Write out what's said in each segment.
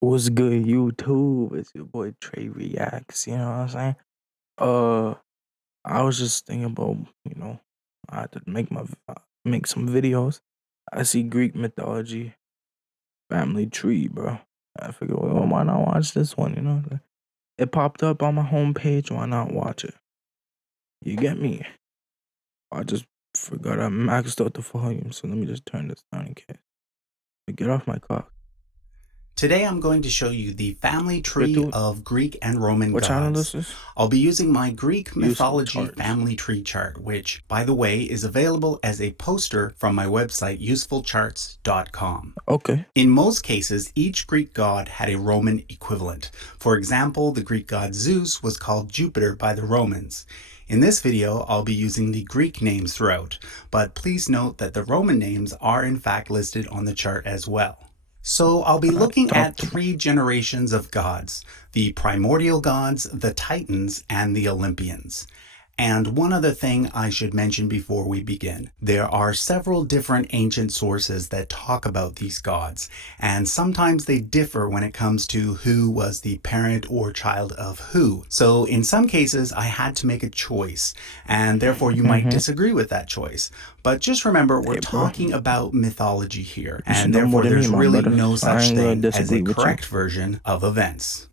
What's good, YouTube? It's your boy Trey Reacts. You know what I'm saying? Uh, I was just thinking about, I had to make some videos. I see Greek mythology, family tree, bro. I figured, well, why not watch this one? It popped up on my homepage. Why not watch it? You get me? I just forgot I maxed out the volume, so let me just turn this down in case. Get off my clock. Today I'm going to show you the family Get tree to it. of Greek and Roman What channel this gods. is? I'll be using my Greek Useful mythology charts. family tree chart, which, by the way, is available as a poster from my website, usefulcharts.com. Okay. In most cases, each Greek god had a Roman equivalent. For example, the Greek god Zeus was called Jupiter by the Romans. In this video, I'll be using the Greek names throughout, but please note that the Roman names are in fact listed on the chart as well. So I'll be looking Talk at to me. 3 generations of gods: the primordial gods, the Titans, and the Olympians. And one other thing I should mention before we begin. There are several different ancient sources that talk about these gods, and sometimes they differ when it comes to who was the parent or child of who. So in some cases, I had to make a choice, and therefore you might disagree with that choice. But just remember, we're Hey, bro. talking about mythology here, You should and know more therefore than me, there's my really brother. no So I such ain't gonna thing as a disagree with you. correct version of events.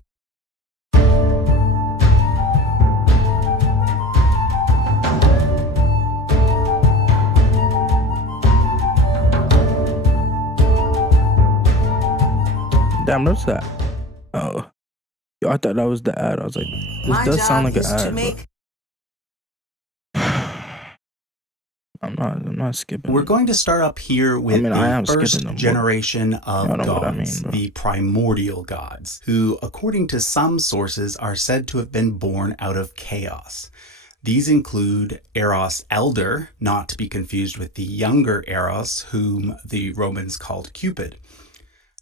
Damn, what's that? Oh, yo, I thought that was the ad. I was like, this does sound like an ad, bro. I'm not skipping. We're going to start up here with I the am skipping first them, but generation of y'all know what I mean, gods, bro. the primordial gods, who, according to some sources, are said to have been born out of chaos. These include Eros Elder, not to be confused with the younger Eros, whom the Romans called Cupid.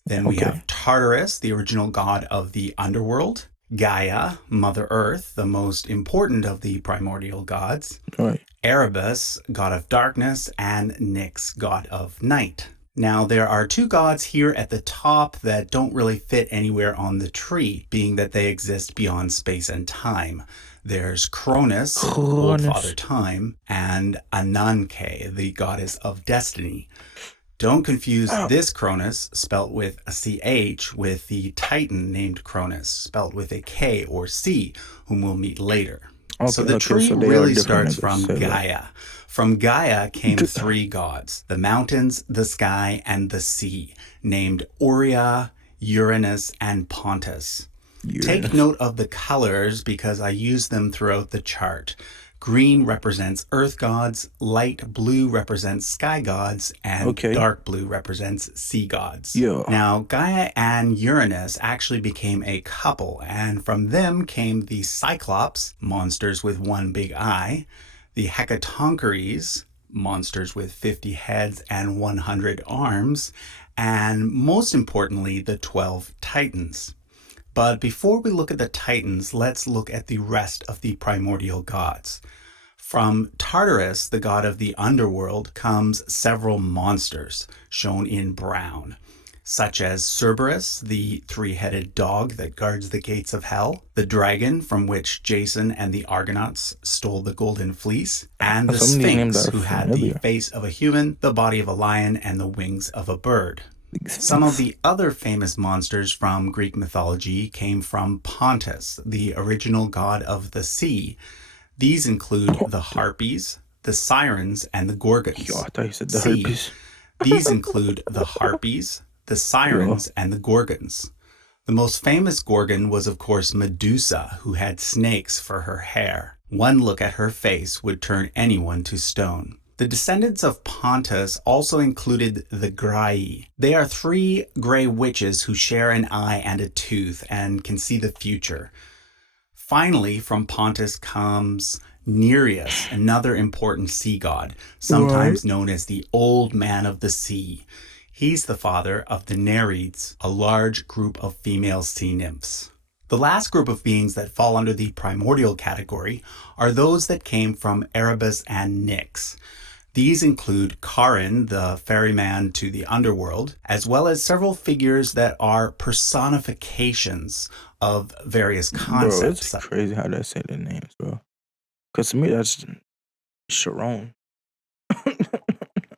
Then we have Tartarus, the original god of the underworld; Gaia, Mother Earth, the most important of the primordial gods; Right. Erebus, god of darkness; and Nyx, god of night. Now, there are 2 gods here at the top that don't really fit anywhere on the tree, being that they exist beyond space and time. There's Cronus, Old Father Time, and Ananke, the goddess of destiny. Don't confuse this Cronus, spelt with a CH, with the Titan named Cronus, spelt with a K or C, whom we'll meet later. So the tree really starts from Gaia. From Gaia came 3 gods: the mountains, the sky, and the sea, named Aurea, Uranus, and Pontus. Take note of the colors because I use them throughout the chart. Green represents earth gods, light blue represents sky gods, and dark blue represents sea gods. Now, Gaia and Uranus actually became a couple, and from them came the Cyclops, monsters with one big eye; the Hecatoncheires, monsters with 50 heads and 100 arms; and most importantly, the 12 Titans. But before we look at the Titans, let's look at the rest of the primordial gods. From Tartarus, the god of the underworld, comes several monsters, shown in brown, such as Cerberus, the 3-headed dog that guards the gates of hell; the dragon, from which Jason and the Argonauts stole the golden fleece; and the Sphinx, who had the face of a human, the body of a lion, and the wings of a bird. Some of the other famous monsters from Greek mythology came from Pontus, the original god of the sea. These include the Harpies, the Sirens, and the Gorgons. Yo, I thought you said the herpes. These include the Harpies, the Sirens, and the Gorgons. The most famous Gorgon was, of course, Medusa, who had snakes for her hair. One look at her face would turn anyone to stone. The descendants of Pontus also included the Graii. They are 3 gray witches who share an eye and a tooth and can see the future. Finally, from Pontus comes Nereus, another important sea god, sometimes known as the Old Man of the Sea. He's the father of the Nereids, a large group of female sea nymphs. The last group of beings that fall under the primordial category are those that came from Erebus and Nyx. These include Karin, the ferryman to the underworld, as well as several figures that are personifications of various Bro, it's concepts, crazy how they say their names, bro. Cause to me that's Sharon.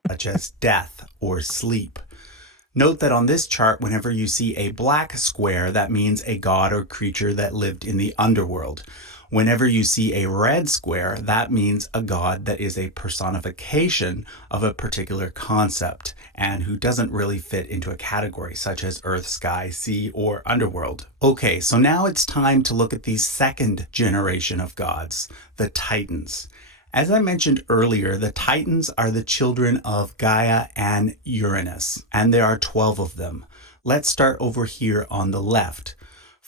such as death or sleep. Note that on this chart, whenever you see a black square, that means a god or creature that lived in the underworld. Whenever you see a red square, that means a god that is a personification of a particular concept and who doesn't really fit into a category such as earth, sky, sea, or underworld. Okay, so now it's time to look at the second generation of gods, the Titans. As I mentioned earlier, the Titans are the children of Gaia and Uranus, and there are 12 of them. Let's start over here on the left.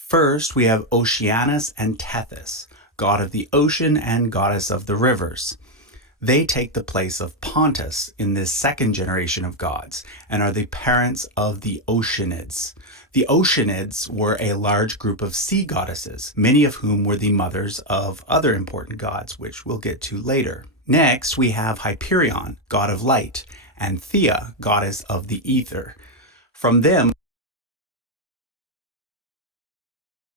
First, we have Oceanus and Tethys, god of the ocean and goddess of the rivers. They take the place of Pontus in this second generation of gods and are the parents of the Oceanids. The Oceanids were a large group of sea goddesses, many of whom were the mothers of other important gods, which we'll get to later. Next, we have Hyperion, god of light, and Thea, goddess of the ether. From them,